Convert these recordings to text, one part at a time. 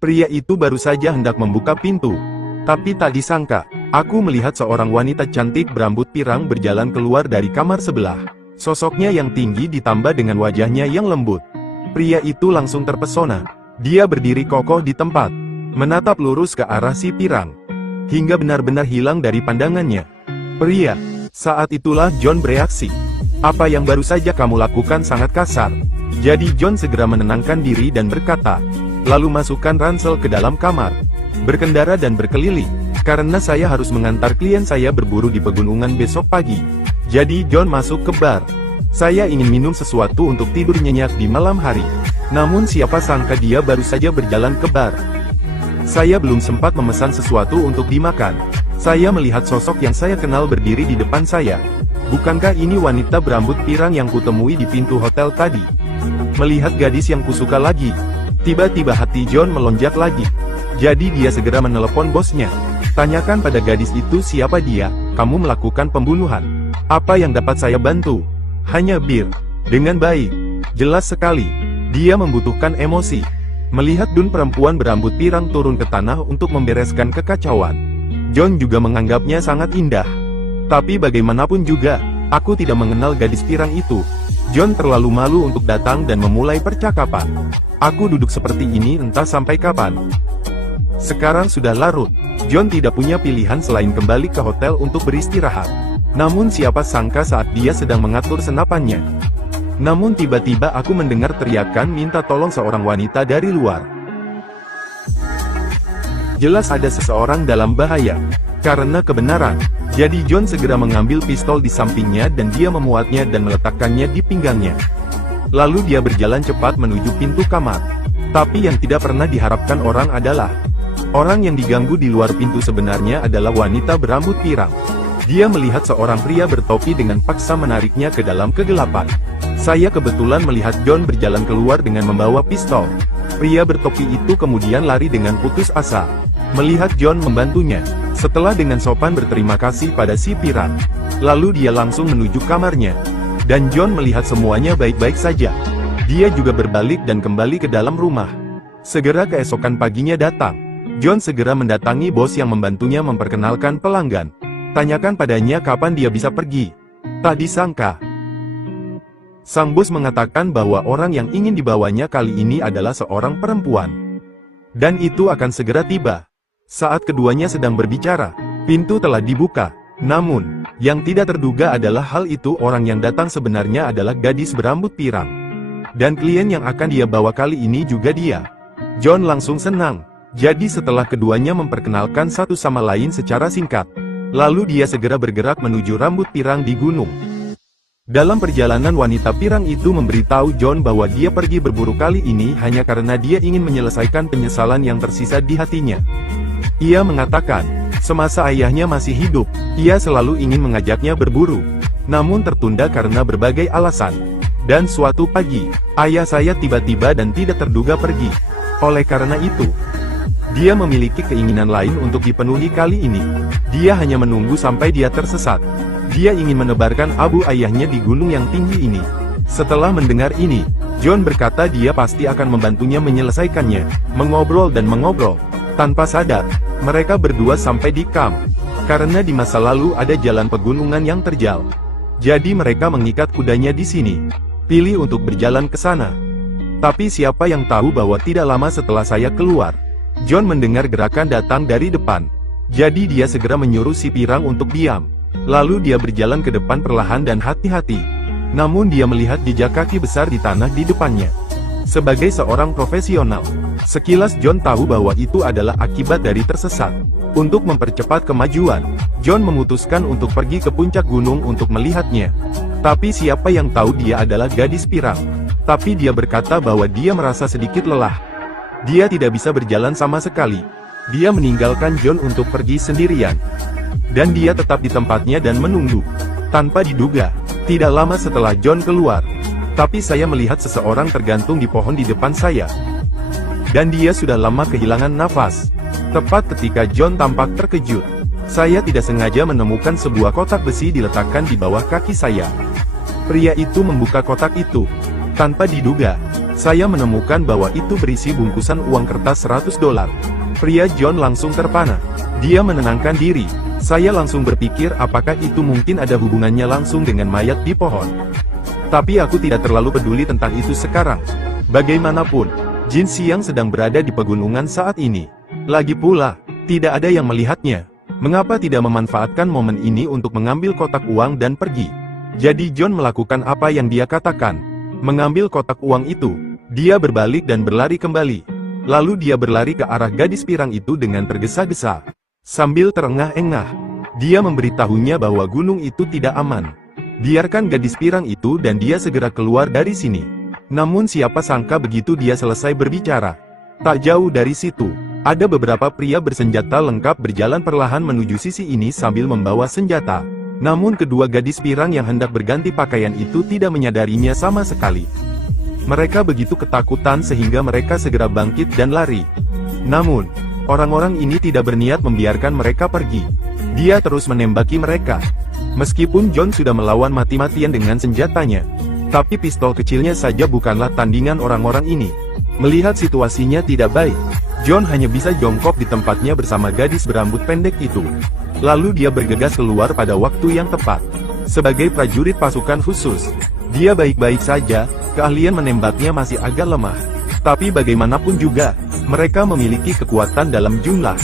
Pria itu baru saja hendak membuka pintu. Tapi tak disangka, aku melihat seorang wanita cantik berambut pirang berjalan keluar dari kamar sebelah. Sosoknya yang tinggi ditambah dengan wajahnya yang lembut. Pria itu langsung terpesona. Dia berdiri kokoh di tempat, menatap lurus ke arah si pirang, hingga benar-benar hilang dari pandangannya. Pria, saat itulah John bereaksi. Apa yang baru saja kamu lakukan sangat kasar. Jadi John segera menenangkan diri dan berkata, lalu masukkan ransel ke dalam kamar. Berkendara dan berkeliling, karena saya harus mengantar klien saya berburu di pegunungan besok pagi. Jadi John masuk ke bar. Saya ingin minum sesuatu untuk tidur nyenyak di malam hari. Namun siapa sangka dia baru saja berjalan ke bar. Saya belum sempat memesan sesuatu untuk dimakan. Saya melihat sosok yang saya kenal berdiri di depan saya. Bukankah ini wanita berambut pirang yang kutemui di pintu hotel tadi? Melihat gadis yang kusuka lagi, tiba-tiba hati John melonjak lagi. Jadi dia segera menelepon bosnya. Tanyakan pada gadis itu siapa dia. Kamu melakukan pembunuhan. Apa yang dapat saya bantu? Hanya bir. Dengan baik. Jelas sekali. Dia membutuhkan emosi. Melihat Dun perempuan berambut pirang turun ke tanah untuk membereskan kekacauan, John juga menganggapnya sangat indah. Tapi bagaimanapun juga, aku tidak mengenal gadis pirang itu. John terlalu malu untuk datang dan memulai percakapan. Aku duduk seperti ini entah sampai kapan. Sekarang sudah larut. John tidak punya pilihan selain kembali ke hotel untuk beristirahat. Namun siapa sangka saat dia sedang mengatur senapannya. Namun tiba-tiba aku mendengar teriakan minta tolong seorang wanita dari luar. Jelas ada seseorang dalam bahaya. Karena kebenaran, jadi John segera mengambil pistol di sampingnya dan dia memuatnya dan meletakkannya di pinggangnya. Lalu dia berjalan cepat menuju pintu kamar. Tapi yang tidak pernah diharapkan orang adalah, orang yang diganggu di luar pintu sebenarnya adalah wanita berambut pirang. Dia melihat seorang pria bertopi dengan paksa menariknya ke dalam kegelapan. Saya kebetulan melihat John berjalan keluar dengan membawa pistol. Pria bertopi itu kemudian lari dengan putus asa. Melihat John membantunya, setelah dengan sopan berterima kasih pada si pirang. Lalu dia langsung menuju kamarnya. Dan John melihat semuanya baik-baik saja. Dia juga berbalik dan kembali ke dalam rumah. Segera keesokan paginya datang. John segera mendatangi bos yang membantunya memperkenalkan pelanggan. Tanyakan padanya kapan dia bisa pergi. Tak disangka, sang bos mengatakan bahwa orang yang ingin dibawanya kali ini adalah seorang perempuan. Dan itu akan segera tiba. Saat keduanya sedang berbicara, pintu telah dibuka. Namun, yang tidak terduga adalah hal itu orang yang datang sebenarnya adalah gadis berambut pirang. Dan klien yang akan dia bawa kali ini juga dia. John langsung senang. Jadi setelah keduanya memperkenalkan satu sama lain secara singkat, lalu dia segera bergerak menuju rambut pirang di gunung. Dalam perjalanan wanita pirang itu memberitahu John bahwa dia pergi berburu kali ini hanya karena dia ingin menyelesaikan penyesalan yang tersisa di hatinya. Ia mengatakan, semasa ayahnya masih hidup, ia selalu ingin mengajaknya berburu, namun tertunda karena berbagai alasan. Dan suatu pagi, ayah saya tiba-tiba dan tidak terduga pergi. Oleh karena itu, dia memiliki keinginan lain untuk dipenuhi kali ini. Dia hanya menunggu sampai dia tersesat. Dia ingin menebarkan abu ayahnya di gunung yang tinggi ini. Setelah mendengar ini, John berkata dia pasti akan membantunya menyelesaikannya. Mengobrol dan mengobrol. Tanpa sadar, mereka berdua sampai di kamp. Karena di masa lalu ada jalan pegunungan yang terjal. Jadi mereka mengikat kudanya di sini. Pilih untuk berjalan ke sana. Tapi siapa yang tahu bahwa tidak lama setelah saya keluar, John mendengar gerakan datang dari depan. Jadi dia segera menyuruh si pirang untuk diam. Lalu dia berjalan ke depan perlahan dan hati-hati. Namun dia melihat jejak kaki besar di tanah di depannya. Sebagai seorang profesional, sekilas John tahu bahwa itu adalah akibat dari tersesat. Untuk mempercepat kemajuan, John memutuskan untuk pergi ke puncak gunung untuk melihatnya. Tapi siapa yang tahu dia adalah gadis pirang. Tapi dia berkata bahwa dia merasa sedikit lelah. Dia tidak bisa berjalan sama sekali. Dia meninggalkan John untuk pergi sendirian. Dan dia tetap di tempatnya dan menunggu. Tanpa diduga, tidak lama setelah John keluar, tapi saya melihat seseorang tergantung di pohon di depan saya. Dan dia sudah lama kehilangan nafas. Tepat ketika John tampak terkejut, saya tidak sengaja menemukan sebuah kotak besi diletakkan di bawah kaki saya. Pria itu membuka kotak itu. Tanpa diduga, Saya menemukan bahwa itu berisi bungkusan uang kertas $100. Pria John langsung terpana. Dia menenangkan diri. Saya langsung berpikir apakah itu mungkin ada hubungannya langsung dengan mayat di pohon. Tapi aku tidak terlalu peduli tentang itu sekarang. Bagaimanapun, Jin Xiang sedang berada di pegunungan saat ini. Lagi pula, tidak ada yang melihatnya. Mengapa tidak memanfaatkan momen ini untuk mengambil kotak uang dan pergi? Jadi John melakukan apa yang dia katakan. Mengambil kotak uang itu, dia berbalik dan berlari kembali. Lalu dia berlari ke arah gadis pirang itu dengan tergesa-gesa. Sambil terengah-engah, dia memberitahunya bahwa gunung itu tidak aman. Biarkan gadis pirang itu dan dia segera keluar dari sini. Namun siapa sangka begitu dia selesai berbicara. Tak jauh dari situ, ada beberapa pria bersenjata lengkap berjalan perlahan menuju sisi ini sambil membawa senjata. Namun kedua gadis pirang yang hendak berganti pakaian itu tidak menyadarinya sama sekali. Mereka begitu ketakutan sehingga mereka segera bangkit dan lari. Namun, orang-orang ini tidak berniat membiarkan mereka pergi. Dia terus menembaki mereka. Meskipun John sudah melawan mati-matian dengan senjatanya, tapi pistol kecilnya saja bukanlah tandingan orang-orang ini. Melihat situasinya tidak baik, John hanya bisa jongkok di tempatnya bersama gadis berambut pendek itu. Lalu dia bergegas keluar pada waktu yang tepat. Sebagai prajurit pasukan khusus, dia baik-baik saja, keahlian menembaknya masih agak lemah. Tapi bagaimanapun juga, mereka memiliki kekuatan dalam jumlah.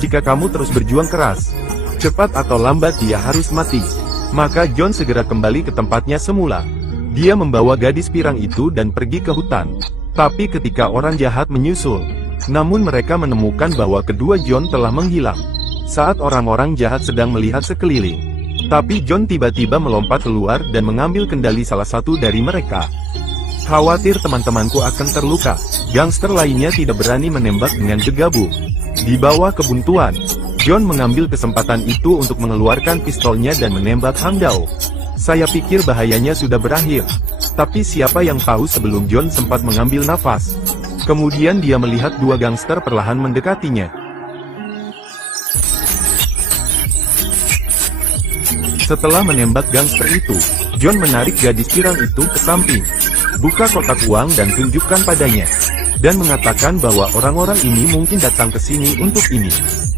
Jika kamu terus berjuang keras, cepat atau lambat dia harus mati. Maka John segera kembali ke tempatnya semula. Dia membawa gadis pirang itu dan pergi ke hutan. Tapi ketika orang jahat menyusul, namun mereka menemukan bahwa kedua John telah menghilang. Saat orang-orang jahat sedang melihat sekeliling, tapi John tiba-tiba melompat keluar dan mengambil kendali salah satu dari mereka. Khawatir teman-temanku akan terluka, gangster lainnya tidak berani menembak dengan gegabah. Di bawah kebuntuan, John mengambil kesempatan itu untuk mengeluarkan pistolnya dan menembak Hang Dao. Saya pikir bahayanya sudah berakhir. Tapi siapa yang tahu sebelum John sempat mengambil nafas. Kemudian dia melihat dua gangster perlahan mendekatinya. Setelah menembak gangster itu, John menarik gadis pirang itu ke samping. Buka kotak uang dan tunjukkan padanya. Dan mengatakan bahwa orang-orang ini mungkin datang ke sini untuk ini.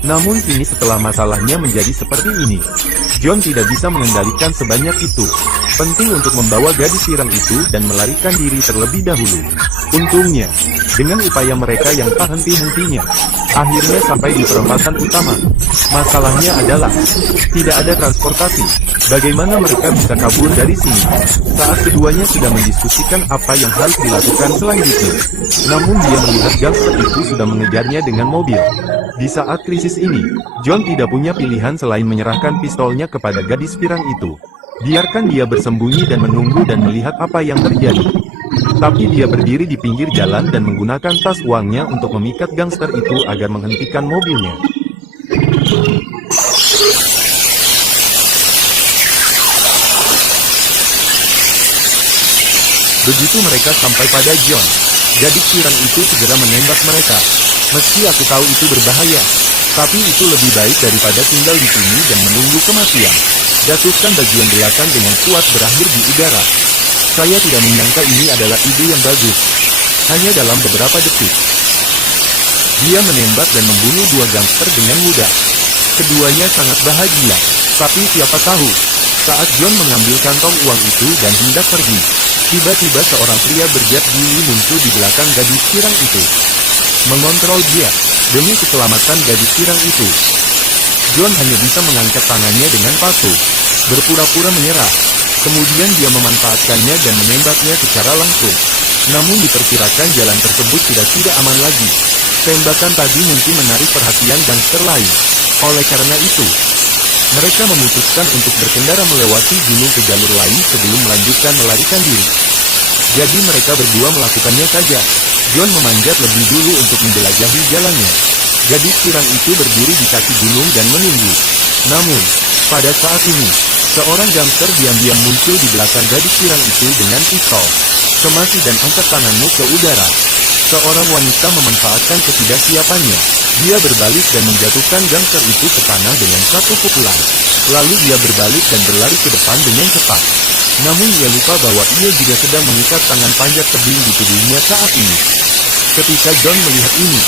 Namun kini setelah masalahnya menjadi seperti ini, John tidak bisa mengendalikan sebanyak itu. Penting untuk membawa gadis pirang itu dan melarikan diri terlebih dahulu. Untungnya, dengan upaya mereka yang tak henti-hentinya, akhirnya sampai di perempatan utama. Masalahnya adalah, tidak ada transportasi. Bagaimana mereka bisa kabur dari sini? Saat keduanya sudah mendiskusikan apa yang harus dilakukan selanjutnya. Namun dia melihat gangster itu sudah mengejarnya dengan mobil. Di saat krisis ini, John tidak punya pilihan selain menyerahkan pistolnya kepada gadis pirang itu. Biarkan dia bersembunyi dan menunggu dan melihat apa yang terjadi. Tapi dia berdiri di pinggir jalan dan menggunakan tas uangnya untuk memikat gangster itu agar menghentikan mobilnya. Begitu mereka sampai pada John, gadis pirang itu segera menembak mereka. Meski aku tahu itu berbahaya, tapi itu lebih baik daripada tinggal di sini dan menunggu kematian. Jatuhkan bagian belakang dengan kuat berakhir di udara. Saya tidak menyangka ini adalah ide yang bagus. Hanya dalam beberapa detik, dia menembak dan membunuh dua gangster dengan mudah. Keduanya sangat bahagia, tapi siapa tahu, saat John mengambil kantong uang itu dan hendak pergi, tiba-tiba seorang pria berjat gigi muncul di belakang gadis pirang itu. Mengontrol dia, demi keselamatan gadis pirang itu. John hanya bisa mengangkat tangannya dengan patuh, berpura-pura menyerah. Kemudian dia memanfaatkannya dan menembaknya secara langsung. Namun diperkirakan jalan tersebut sudah tidak aman lagi. Tembakan tadi mungkin menarik perhatian gangster lain. Oleh karena itu, mereka memutuskan untuk berkendara melewati gunung ke jalur lain sebelum melanjutkan melarikan diri. Jadi mereka berdua melakukannya saja. John memanjat lebih dulu untuk menjelajahi jalannya. Gadis pirang itu berdiri di kaki gunung dan menunggu. Namun, pada saat ini, seorang gangster diam-diam muncul di belakang gadis pirang itu dengan pistol. Kemasi dan angkat tanganmu ke udara. Seorang wanita memanfaatkan ketidaksiapannya. Dia berbalik dan menjatuhkan gangster itu ke tanah dengan satu pukulan. Lalu dia berbalik dan berlari ke depan dengan cepat. Namun ia lupa bahwa ia juga sedang mengikat tangan panjat tebing di tubuhnya saat ini. Ketika John melihat ini,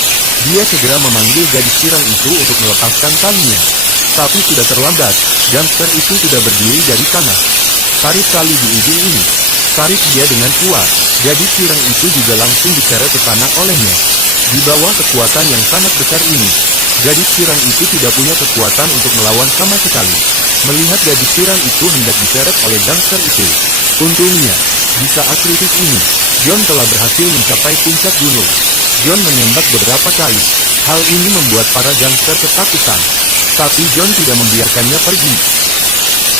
dia segera memanggil gadis pirang itu untuk melepaskan talinya. Tapi sudah terlambat, gangster itu sudah berdiri dari sana. Tarik tali di ujung ini. Tarik dia dengan kuat. Gadis pirang itu juga langsung diseret ke tanah olehnya. Di bawah kekuatan yang sangat besar ini, gadis pirang itu tidak punya kekuatan untuk melawan sama sekali. Melihat gadis pirang itu hendak diseret oleh gangster itu. Untungnya, di saat kritis ini, John telah berhasil mencapai puncak gunung. John menembak beberapa kali. Hal ini membuat para gangster ketakutan. Tapi John tidak membiarkannya pergi.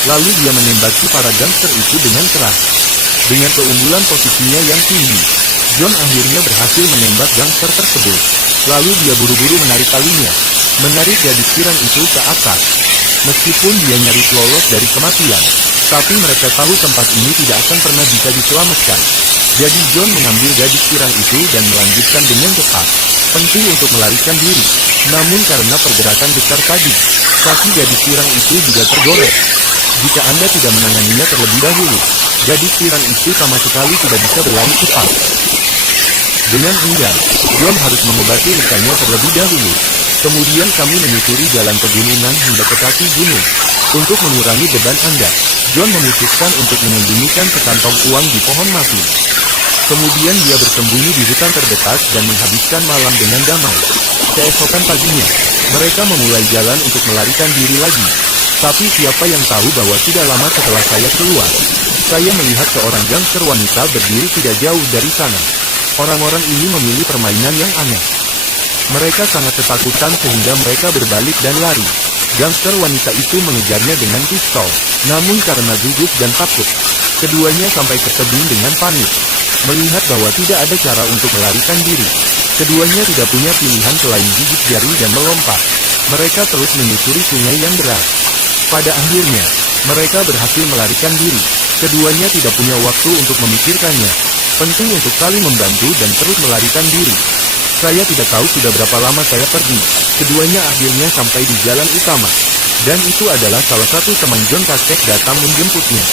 Lalu dia menembaki para gangster itu dengan keras. Dengan keunggulan posisinya yang tinggi, John akhirnya berhasil menembak gangster tersebut. Lalu dia buru-buru menarik talinya. Menarik gadis pirang itu ke atas. Meskipun dia nyaris lolos dari kematian, tapi mereka tahu tempat ini tidak akan pernah bisa diselamatkan. Jadi John mengambil gadis pirang itu dan melanjutkan dengan cepat. Penting untuk melarikan diri. Namun karena pergerakan besar tadi, kaki gadis pirang itu juga tergolek. Jika Anda tidak menanganinya terlebih dahulu, gadis pirang itu sama sekali tidak bisa berlari cepat. Dengan enggan, John harus mengobati lukanya terlebih dahulu. Kemudian kami menyusuri jalan pegunungan hingga ke kaki gunung. Untuk mengurangi beban Anda, John memutuskan untuk menyembunyikan sekantong uang di pohon mati. Kemudian dia bersembunyi di hutan terdekat dan menghabiskan malam dengan damai. Keesokan paginya, mereka memulai jalan untuk melarikan diri lagi. Tapi siapa yang tahu bahwa tidak lama setelah saya keluar, saya melihat seorang gangster wanita berdiri tidak jauh dari sana. Orang-orang ini memilih permainan yang aneh. Mereka sangat ketakutan sehingga mereka berbalik dan lari. Gangster wanita itu mengejarnya dengan pistol. Namun karena gugup dan takut, keduanya sampai ke tebing dengan panik. Melihat bahwa tidak ada cara untuk melarikan diri, keduanya tidak punya pilihan selain gigit jari dan melompat. Mereka terus menyusuri sungai yang deras. Pada akhirnya, mereka berhasil melarikan diri. Keduanya tidak punya waktu untuk memikirkannya. Penting untuk saling membantu dan terus melarikan diri. Saya tidak tahu sudah berapa lama saya pergi. Keduanya akhirnya sampai di jalan utama. Dan itu adalah salah satu teman John Kasek datang menjemputnya.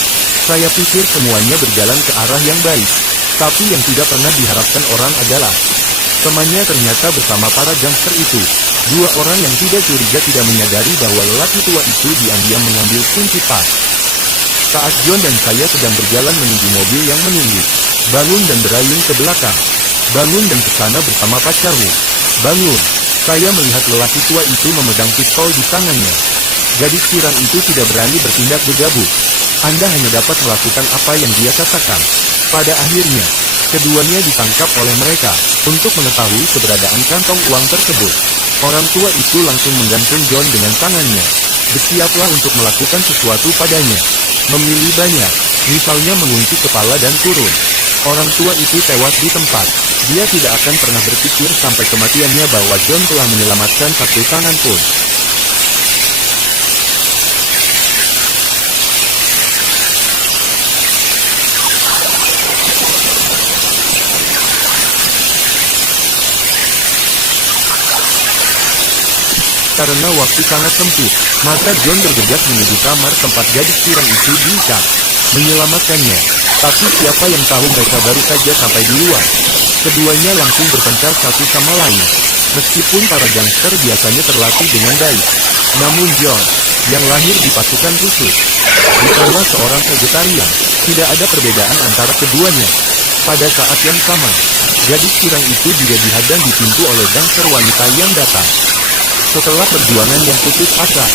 Saya pikir semuanya berjalan ke arah yang baik. Tapi yang tidak pernah diharapkan orang adalah temannya ternyata bersama para gangster itu. Dua orang yang tidak curiga tidak menyadari bahwa lelaki tua itu diam-diam mengambil kunci pas. Saat John dan saya sedang berjalan menuju mobil yang menunggu. Bangun dan berayun ke belakang. Bangun dan ke sana bersama pacarmu. Bangun. Saya melihat lelaki tua itu memegang pistol di tangannya. Gadis pirang itu tidak berani bertindak gegabah. Anda hanya dapat melakukan apa yang dia katakan. Pada akhirnya, keduanya ditangkap oleh mereka. Untuk mengetahui keberadaan kantong uang tersebut, orang tua itu langsung menggantung John dengan tangannya. Bersiaplah untuk melakukan sesuatu padanya. Memilih banyak, misalnya mengunci kepala dan turun. Orang tua itu tewas di tempat. Dia tidak akan pernah berpikir sampai kematiannya bahwa John telah menyelamatkan satu tangan pun. Karena waktu sangat sempit, maka John bergegas menuju kamar tempat gadis pirang itu diikat, menyelamatkannya. Tapi siapa yang tahu mereka baru saja sampai di luar. Keduanya langsung berpencar satu sama lain. Meskipun para gangster biasanya terlatih dengan baik, namun John, yang lahir di pasukan khusus, bukanlah seorang vegetarian. Tidak ada perbedaan antara keduanya. Pada saat yang sama, gadis pirang itu juga dihadang di pintu oleh gangster wanita yang datang. Setelah perjuangan yang putus asa,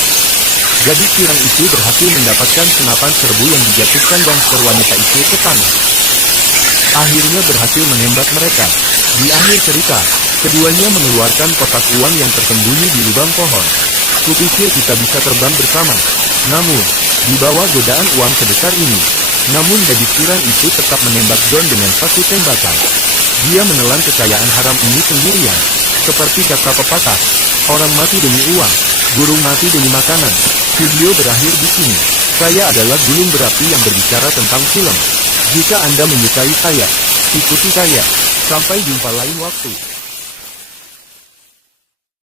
gadis pirang itu berhasil mendapatkan senapan serbu yang dijatuhkan gangster wanita itu ke tanah. Akhirnya berhasil menembak mereka. Di akhir cerita, keduanya mengeluarkan kotak uang yang tersembunyi di lubang pohon. Kupikir kita bisa terbang bersama. Namun, di bawah godaan uang sebesar ini, namun gadis pirang itu tetap menembak John dengan satu tembakan. Dia menelan kekayaan haram ini sendirian. Seperti kata pepatah, orang mati demi uang, burung mati demi makanan. Video berakhir di sini. Saya adalah gunung berapi yang berbicara tentang film. Jika Anda menyukai saya, ikuti saya. Sampai jumpa lain waktu.